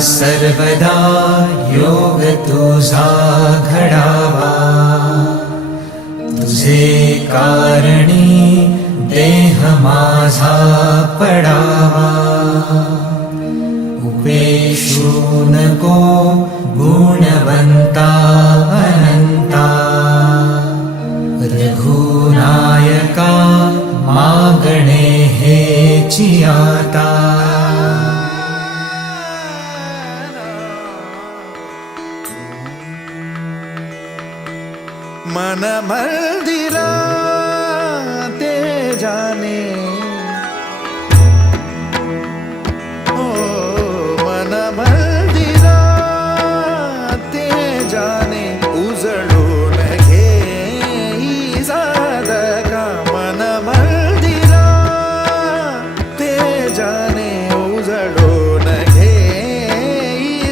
सर्वदा योग तुझा घडावा, तुझे कारणी देह माझा पडावा. उपेशू नको गुणवंता अनंता, रघुनायका मागणे हेची आता. मन मंदिरा ते जाने, ओ मन मंदिरा ते जाने, उजळून घे साधका. मन मंदिरा ते जाने, उजळून घे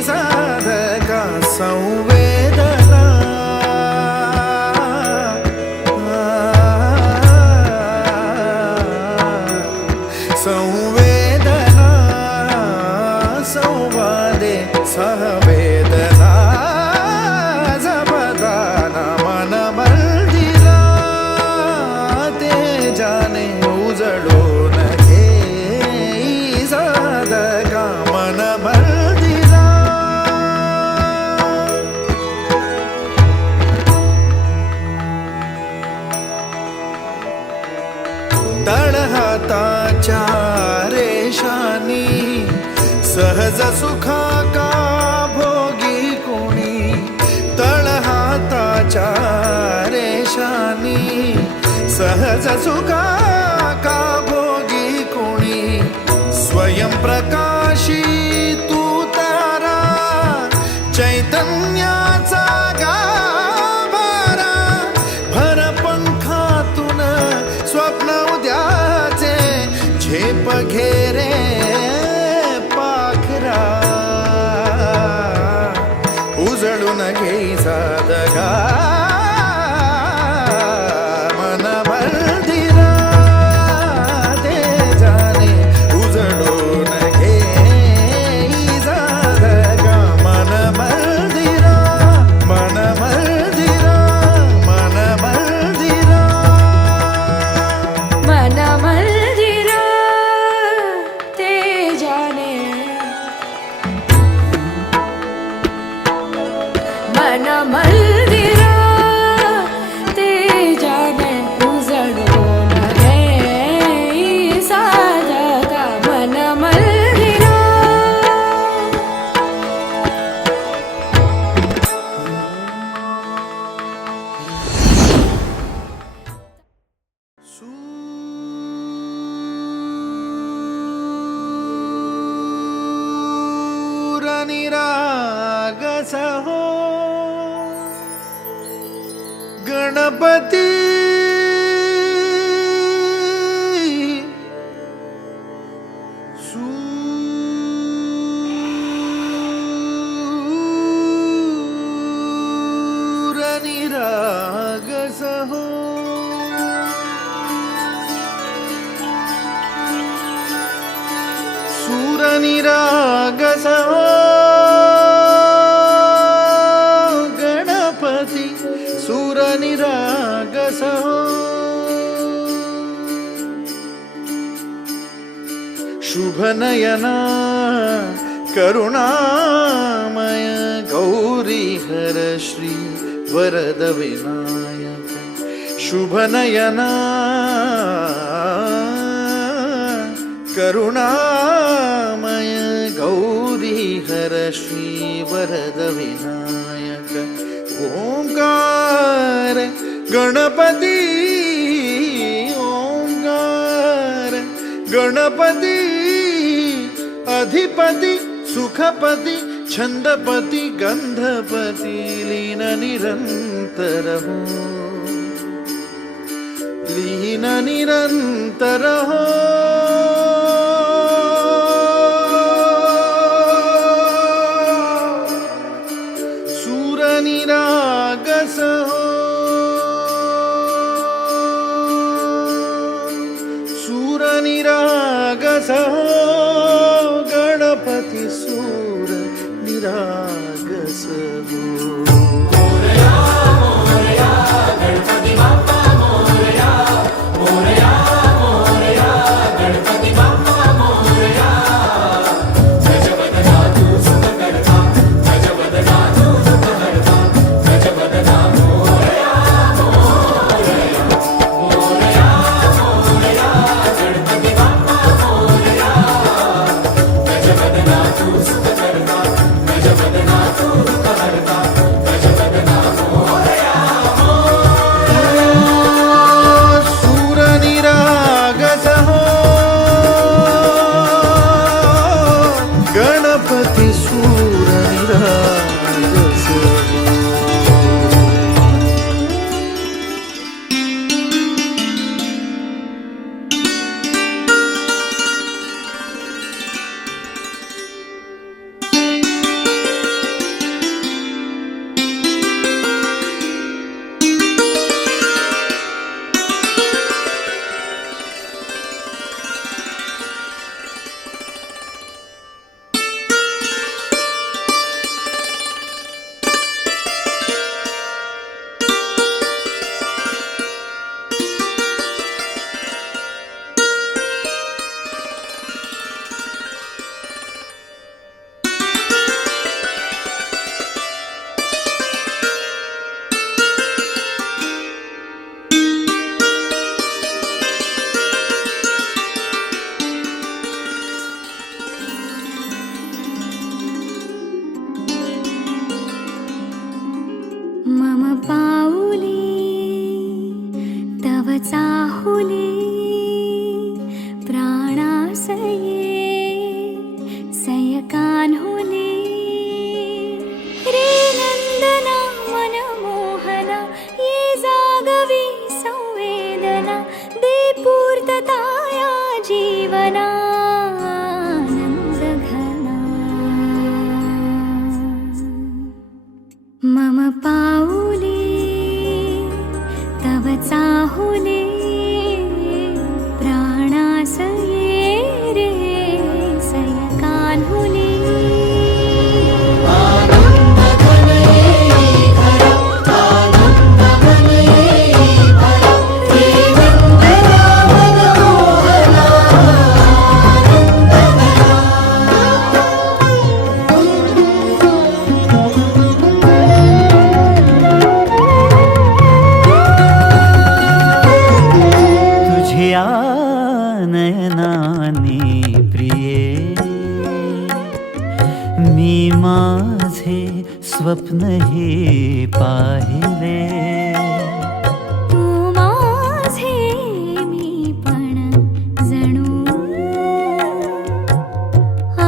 साधका. संवेदना संवेदना संवादे सहवेदना जपदाना. मन मंदिरा ते जाने, उजळून घे साधका. मन मंदिरा तळहाताच्या रेषानी सहज सुखा का भोगी कोणी. तळहाताच्या रेषानी सहज सुखा का भोगी कोणी. स्वयं प्रकाशी तू तारा, चैतन्याचा गाभारा. भर पंखातून स्वप्न उद्याचे, झेप घेरे पाखरा. उजळून घे साधका. मन मंदिरा ते जाने, उजळून घे साधका. मन मंदिरा, मन मंदिरा, मन मंदिरा. मन मंदिरा ते जाने, मन मंदिरा ते जाने, उजळून घे साधका. मन मंदिरा सूरनिरागस हो गणपती. सूरनिरागस हो सूरनिरागस हो गणपती. सूरनिरागस हो शुभनयना करुणामय. गौरी हर श्री वरद विनायक. शुभनयना करुणामय. गौरी हर श्री वरद विनायक. ओंकार गणपती, ओंकार गणपती. अधिपती सुखपती छंदपती गंधपती. लीन निरंतर हो, लीन निरंतर हो. सूरनिरागस हो, सूरनिरागस हो गणपती. सूर निरागस हो. सूर निरागस हो, गणपती सूर निरागस हो. मम पाऊली तव चाहुली प्राणासये सयकान्हुली रे नंदना मनमोहना ये जागवी संवेदना दे पूर्तता या जीवना मम पाऊली तव चाहुली प्राणासये रे सयकान्हुली नयनानी प्रिये मी माझे स्वप्न हे पाहिले. तू माझे मी पण जणू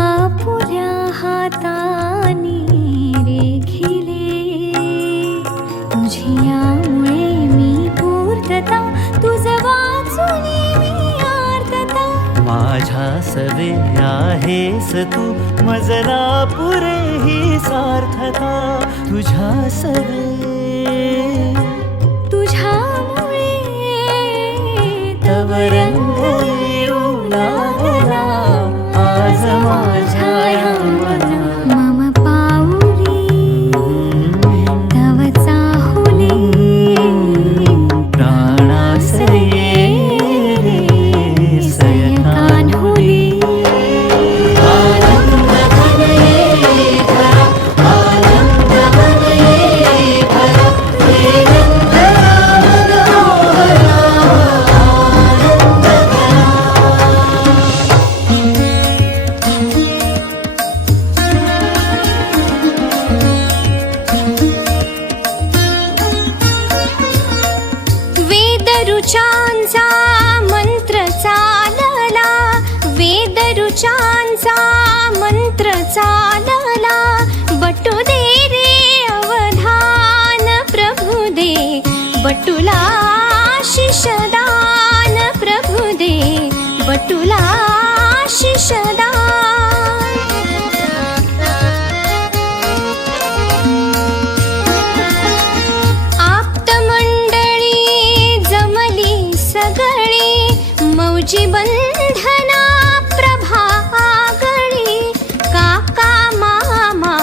आपुल्या हातानी रेखिले. तुझ्यामुळे मी पूर्तता तुझ वाचुनी माझ्या सवे आहेस तू मजला पुरे ही सार्थता. तुझ्या सवे तुझ्यामुळे तव रंग येऊ लागला आज माझ्या या मना. मम पाऊली तव चाहुली प्राणासये वेदरुचांचा मंत्र चालला, वेदरुचांचा मंत्र चालला. बटू दे रे अवधान प्रभु दे, बटुला शिषदान प्रभु दे, बटुला शिषदान. मौजी बंधना प्रभागळी, काका मामा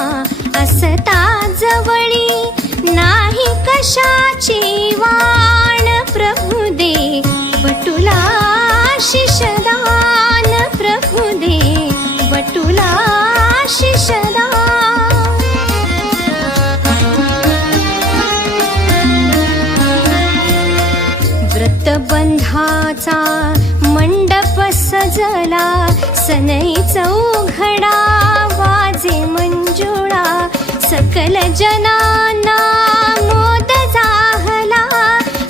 शिषदान प्रभु दे बटुला शिषदान व्रतबंधाचा मंडप सजला सनई चौघडा वाजे मंजुळा सकल जनांना मोद जाहला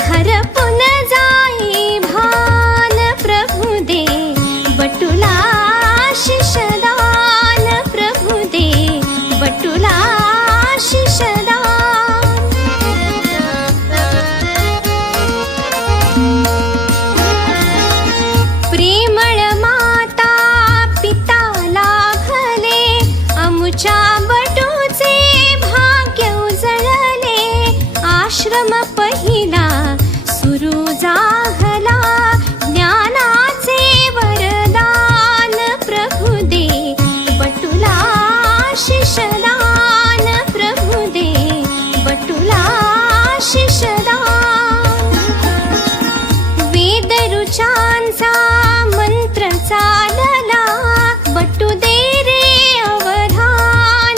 हरपुन जाई भान प्रभु दे बटुला शिषदान प्रभु दे बटुला शिषदान प्रेमळ माता पिता लाभले अमुच्या बटूचे भाग्य उजळले आश्रम पहिला सुरू जाहला ज्ञानाचे वरदान प्रभु दे बटुला शिषदान प्रभु दे बटुला शिषदान वेद ऋचांचा मंत्र चालला बटू दे रे अवधान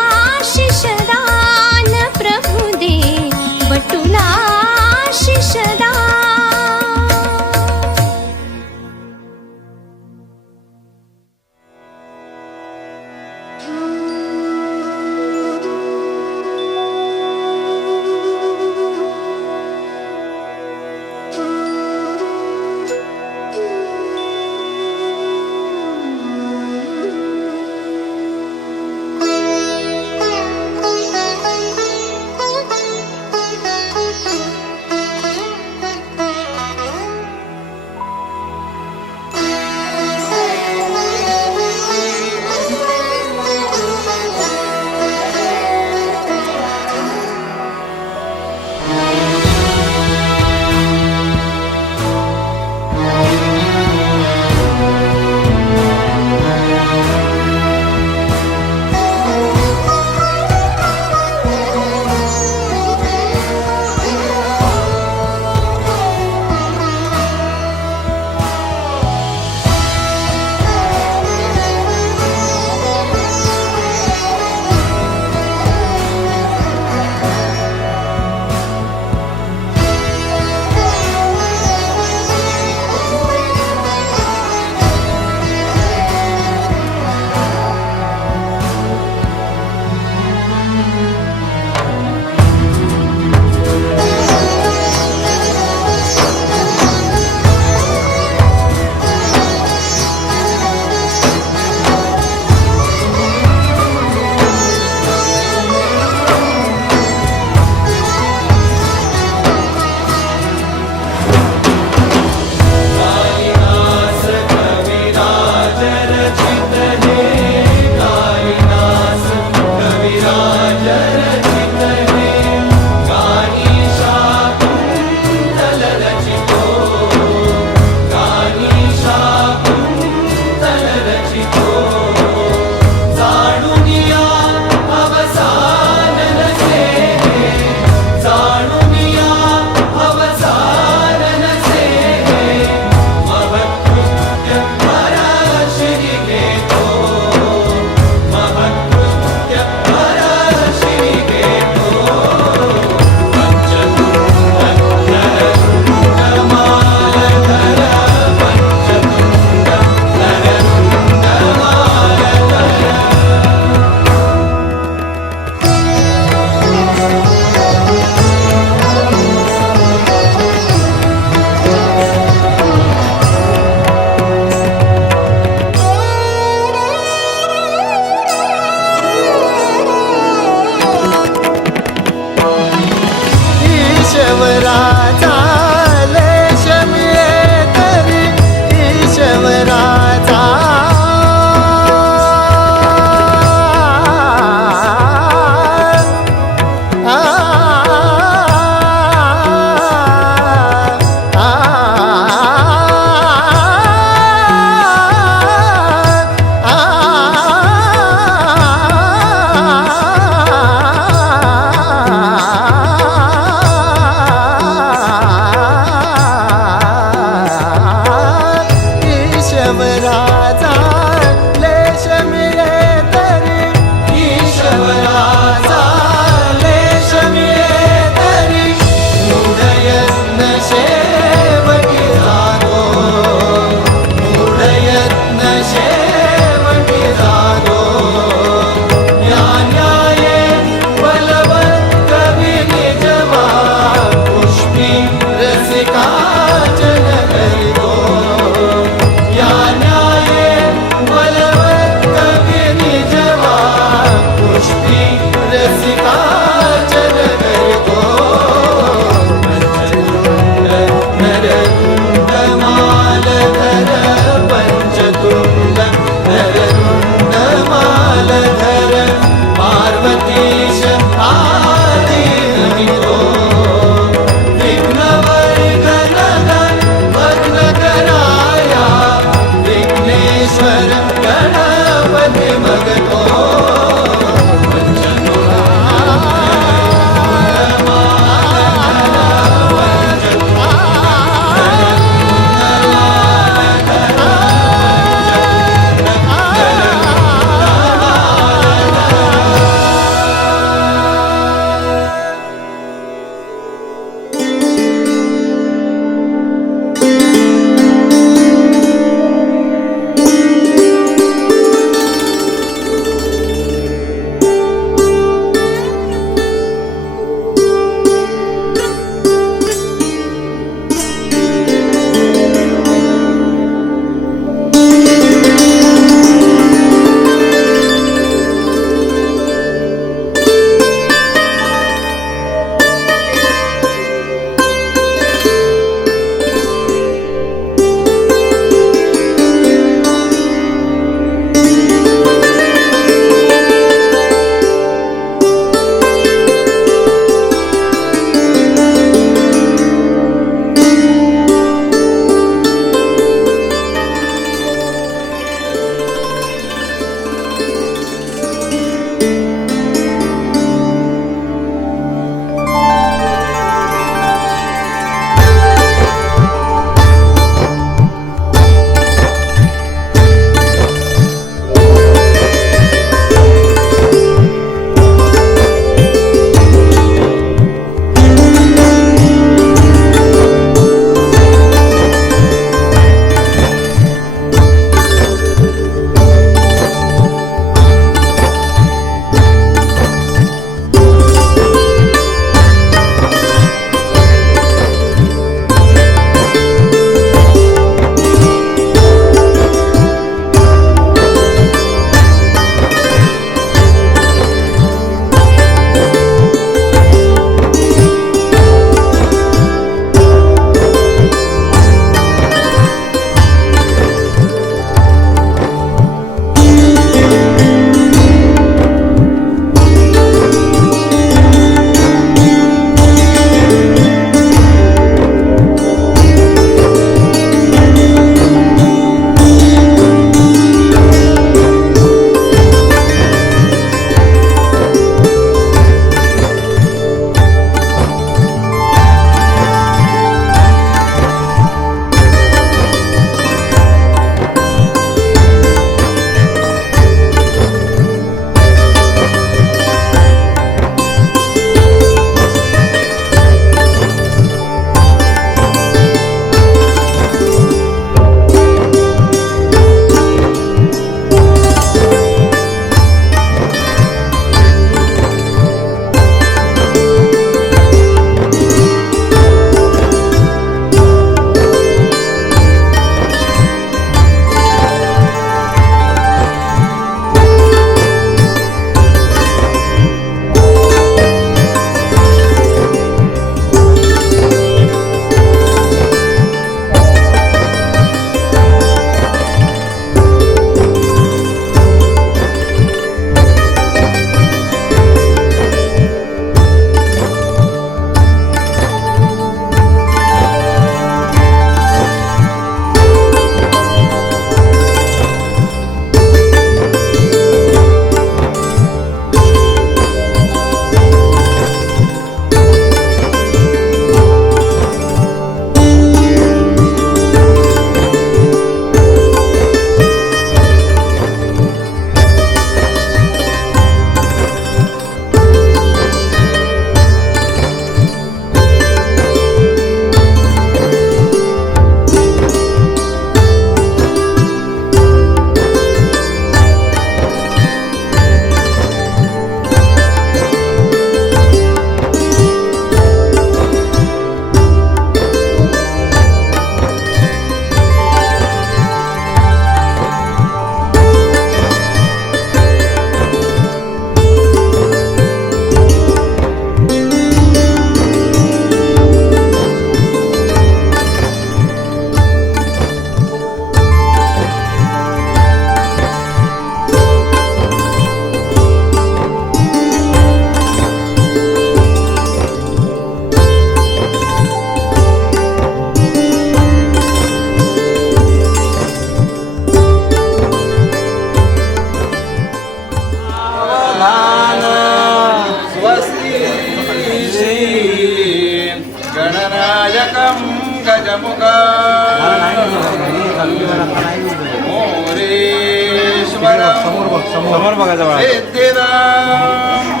समोर बघायचं बाळा. सिद्धिराम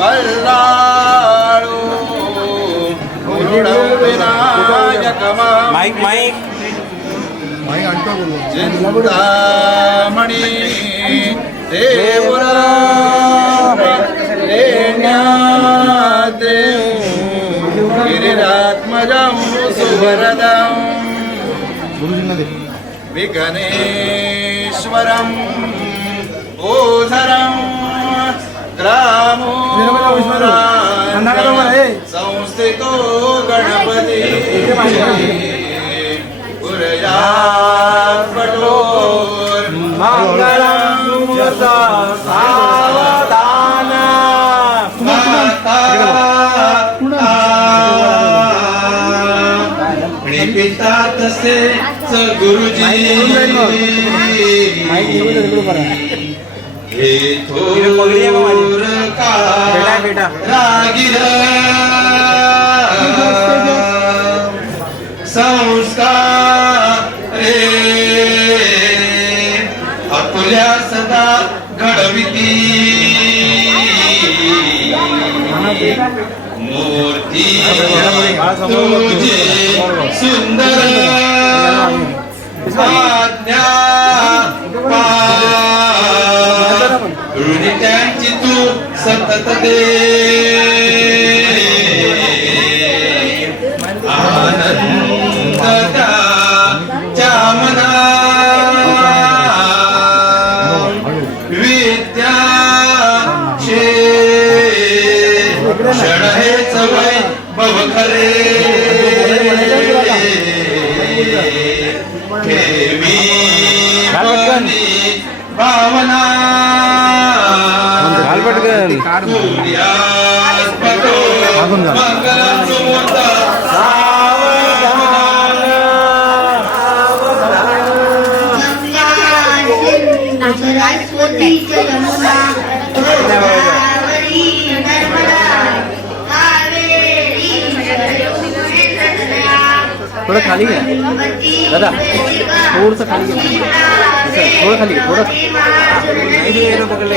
बल्लाळू विनायकमा माईक माईक चिंतामणी देवरा लेण्याद्रे गिरिरात्मजं सुवरदं विघ्नेश्वरं ओझरं ग्रामो संस्थितो गणपती सावधान पिता तसे गुरुजी हे थोर का रागिर संस्कार रे अतुल्या सदा घडविती मूर्ती तुझे सुंदर आज्ञा ऋणी त्यांची तू सतत दे आनंद त्या मना विद्या क्षण हेच वै भव खरे ठेवी भावना मंगलम सुमूर्त थोडं खाली घ्या दादा, थोडंसं खाली घ्या, थोडं खाली घ्या, थोडं पकडलं.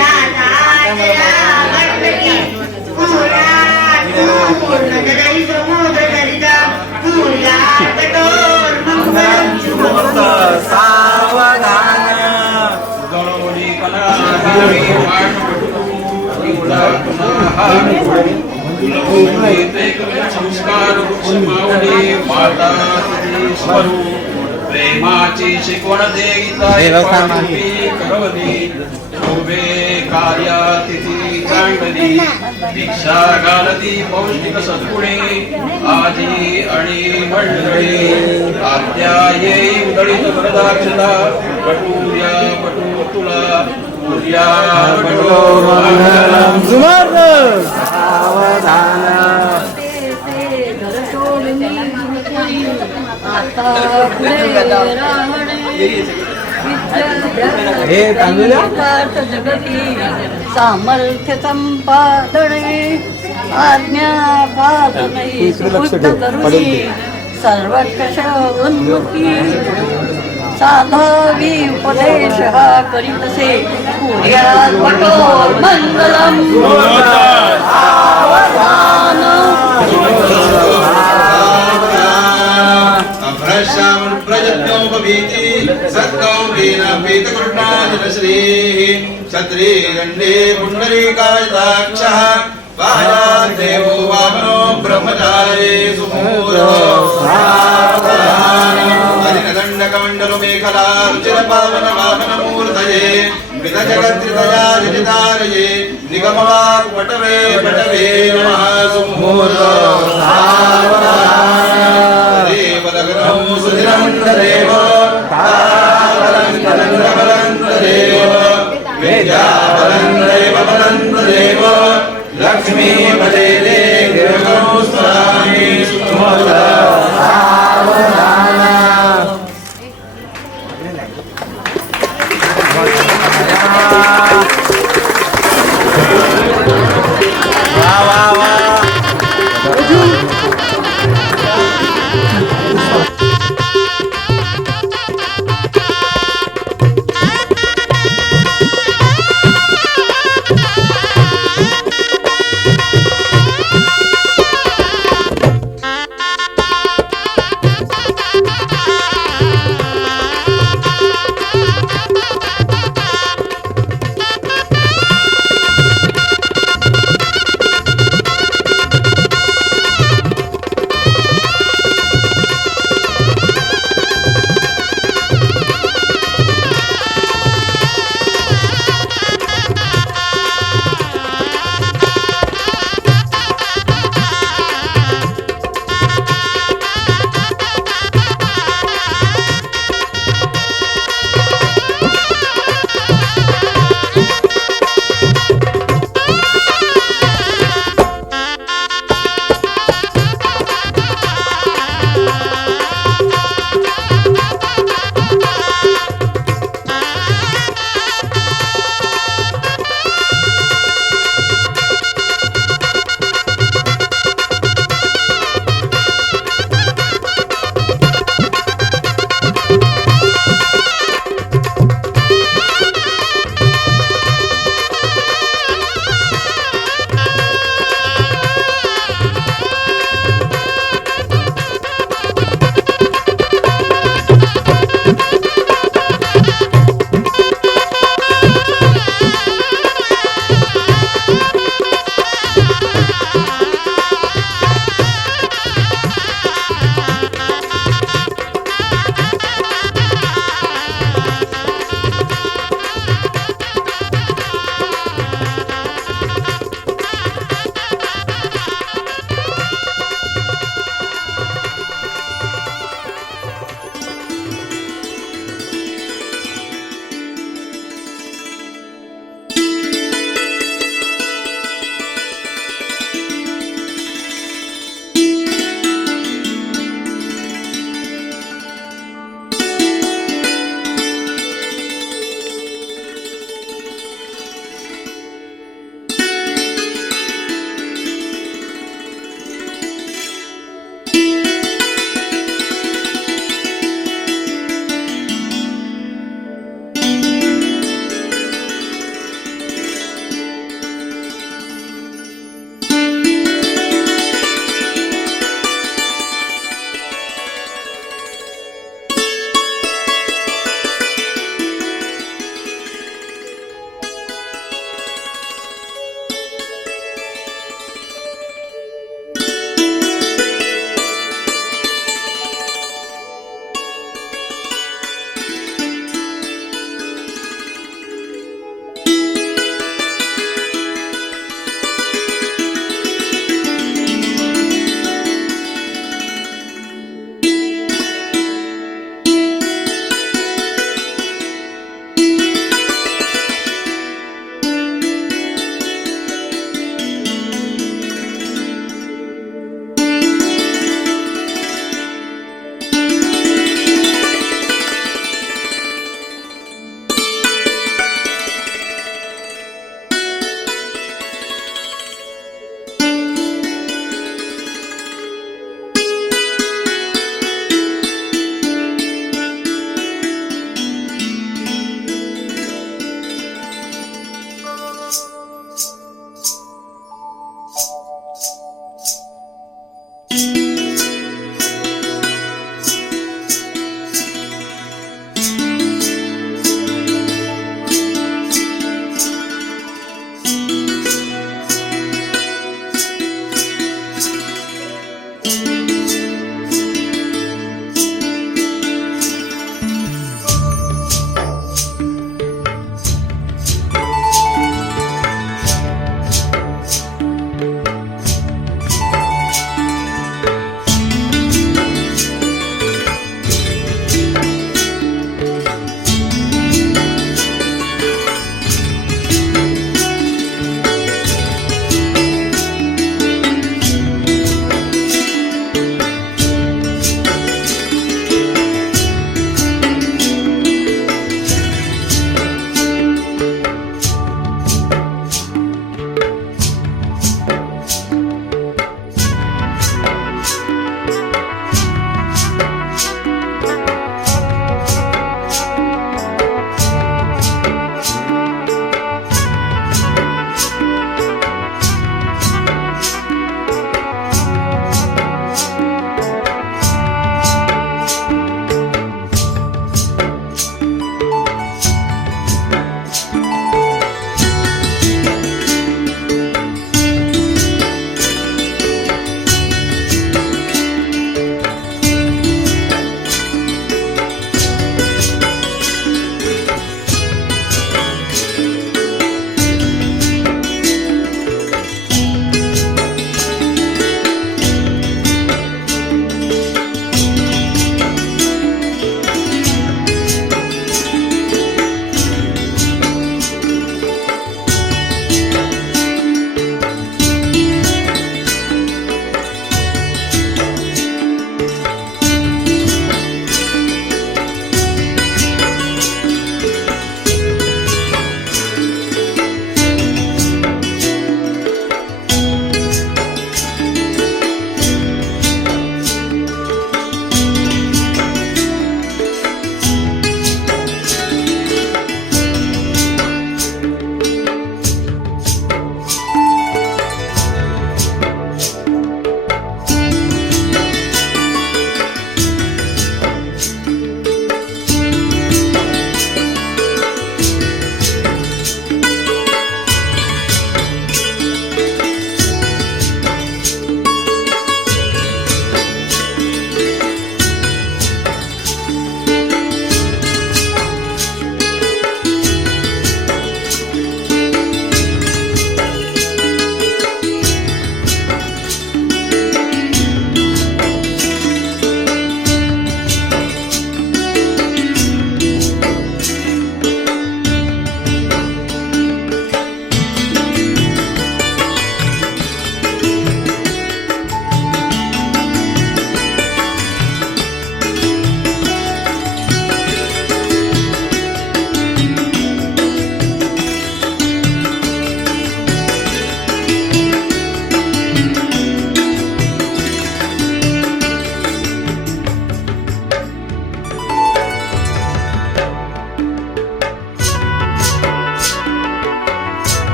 संस्कार माता प्रेमाची शिकवण देवी शोभे कार्यातिथी चांगली दीक्षा घालती पौष्टिक सद्गुणे आजी आणि मंडळी आत्याये उदळीत वरदाक्षता पटूया पटू तुला पूर्या पटो मंगलम हे जगती सामर्थ्य संपादने आज्ञा पालने सुबुद्ध करुणी सर्वकष उन्मुखी साधावी उपदेश हा करीतसे पुर्यात वटो मंगलम सावधान प्रजज्ञोपवीति सत्कौलीनपीतकृष्णाजलश्रीः क्षत्रियगण्डे पुण्डरीकायताक्षः वायादेवो वामनो ब्रह्मचारी सुमूरो हरिणदण्डकमण्डलमेखला रुचिरपावनवामनमूर्तये विदजगत्रितया जनितारये निगमवाक्पटवे पटवे नमः सुमूरो सुधिरमण्डलेव तावलङ्कलङ्कलङ्कलङ्कलेव वेदावलङ्कलेव वलङ्कलेव लक्ष्मी पदेले गिरगोस्वामी सुमोदा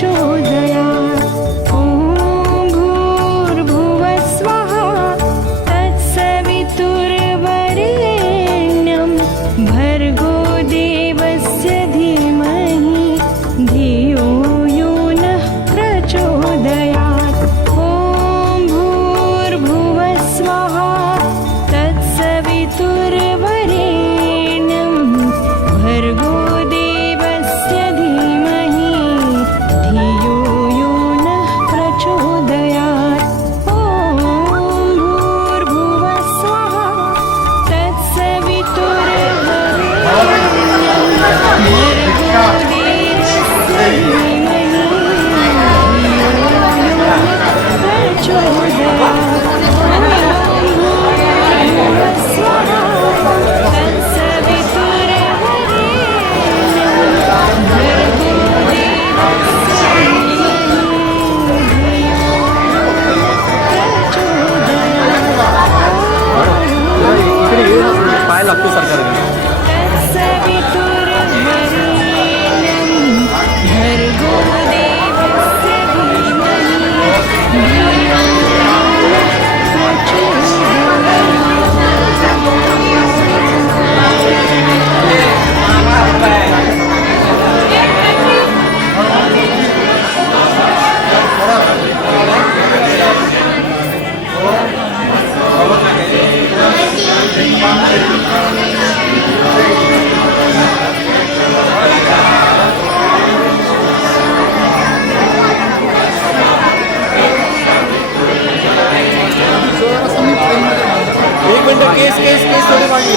प्रचोदयात् ॐ भूर्भुवस्वः तत्सवितुर्वरेण्यं भर्गो देवस्य धीमहि धियो यो नः प्रचोदयात् ॐ भूर्भुवस्वः तत्सवितुर्वरेण्यं भर्गो देवस्य धीमहि धियो यो नः प्रचोदयात् ॐ भूर्भुवस्वः इकडे ये, पाय लागतो सरकार एक मिनट केस केस केस थोडी मागे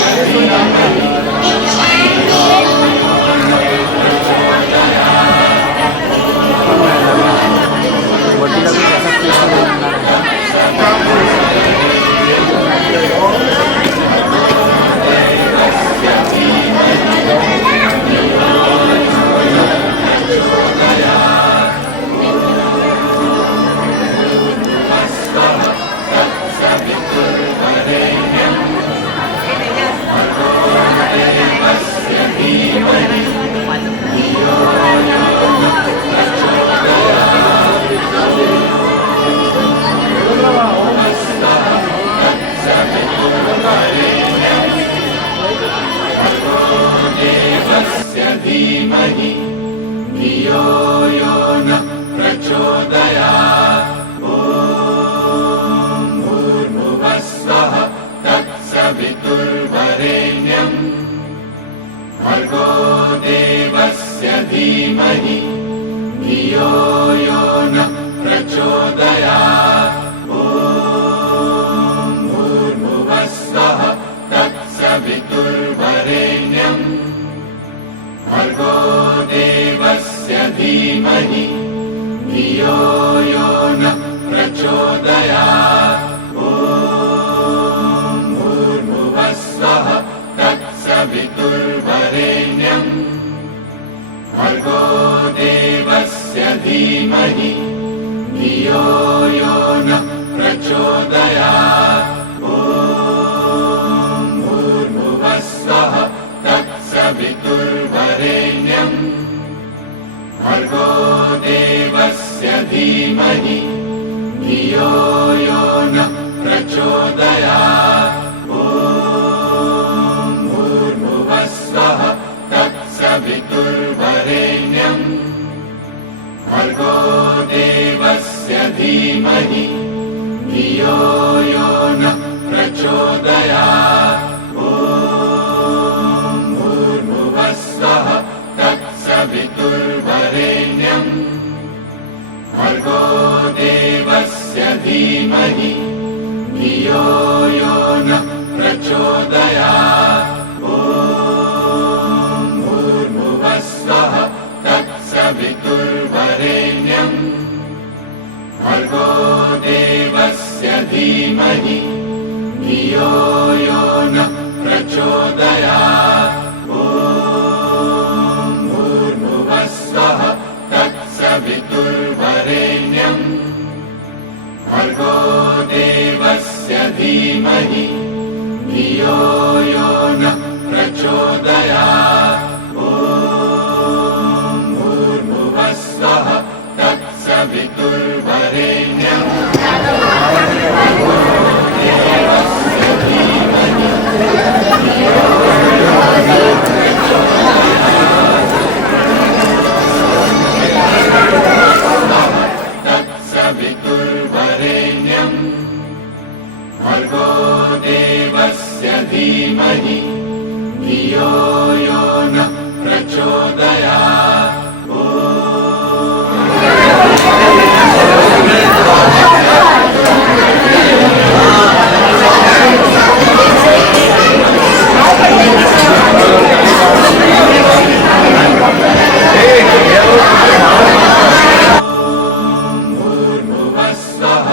भूर्भुवस्वः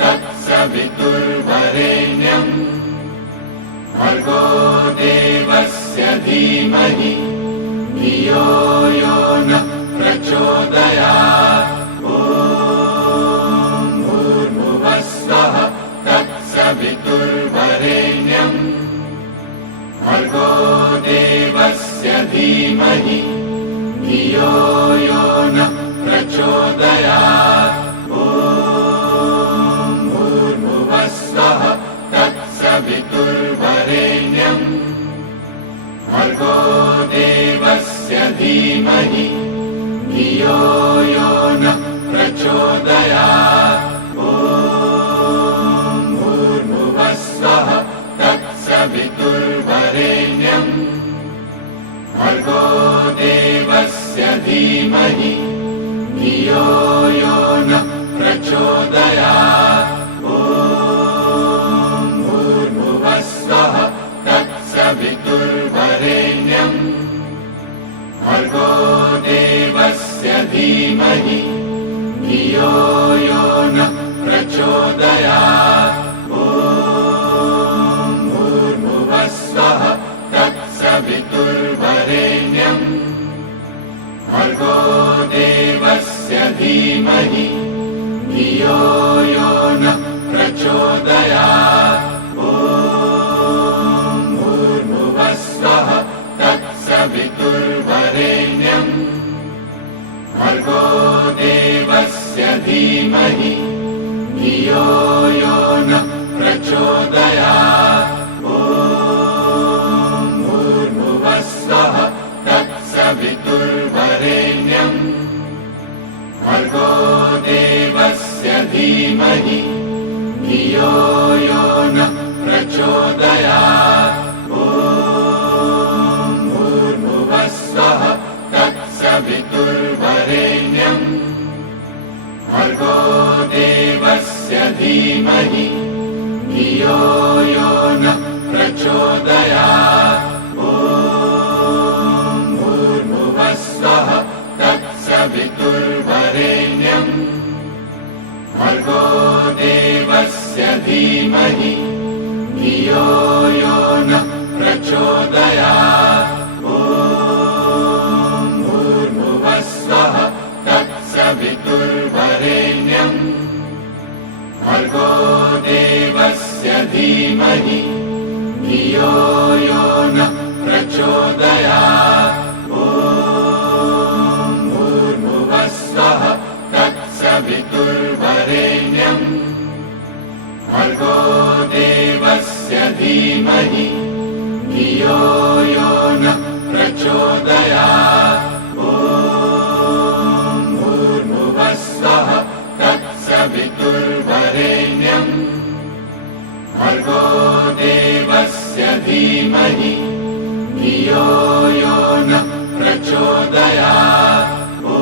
तत्सवितुर्वरेण्यम् भर्गो देवस्य धीमहि धियो यो नः प्रचोदयात् ॐ भूर्भुवस्वः तत्सवितुर्वरेण्यम् भर्गो देवस्य धीमहि धियो यो नः प्रचोदयात् ॐ भूर्भुवस्वः तत्सवितुर्वरेण्यम् भर्गो देवस्य धीमहि धियो यो नः प्रचोदयात् ॐ भूर्भुवस्वः तत्सवितुर्वरेण्यम् भर्गो देवस्य धीमहि धियो यो नः प्रचोदयात् ॐ भूर्भुवस्वः तत्सवितुर्वरेण्यम् भर्गो देवस्य धीमहि धियो यो नः प्रचोदयात् ॐ भूर्भुवस्वः तत्सवितुर्वरेण्यम् भर्गो देवस्य धीमहि धियो यो नः प्रचोदयात् ॐ भूर्भुवस्वः तत्सवितुर्वरेण्यम् भर्गो देवस्य धीमहि धियो यो नः प्रचोदयात् ॐ भूर्भुवस्वः तत्सवितुर्वरेण्यम् भर्गो देवस्य धीमहि धियो यो नः प्रचोदयात् ॐ भूर्भुवस्वः तत्सवितुर्वरेण्यम् भर्गो देवस्य धीमहि धियो यो नः प्रचोदयात् ॐ भूर्भुवस्वः तत्सवितुर्वरेण्यम् भर्गो देवस्य धीमहि धियो यो नः प्रचोदयात् ॐ भूर्भुवस्वः तत्सवितुर्वरेण्यम् भर्गो देवस्य धीमहि धियो यो नः प्रचोदयात् ॐ भूर्भुवस्वः तत्सवितुर्वरेण्यम् भर्गो देवस्य धीमहि धियो यो नः प्रचोदयात् ॐ भूर्भुवस्वः तत्सवितुर्वरेण्यम् भर्गो देवस्य धीमहि धियो यो नः प्रचोदयात् ॐ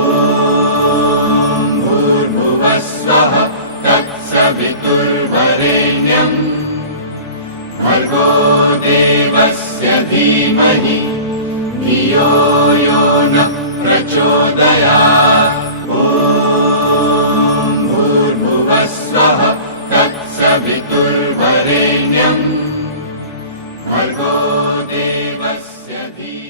भूर्भुवस्वः तत्सवितुर्वरेण्यम् भर्गो देवस्य धीमहि धियो यो नः प्रचोदयात् ॐ भूर्भुवस्वः तत्सवितुर्वरेण्यम् भर्गो देवस्य धीमहि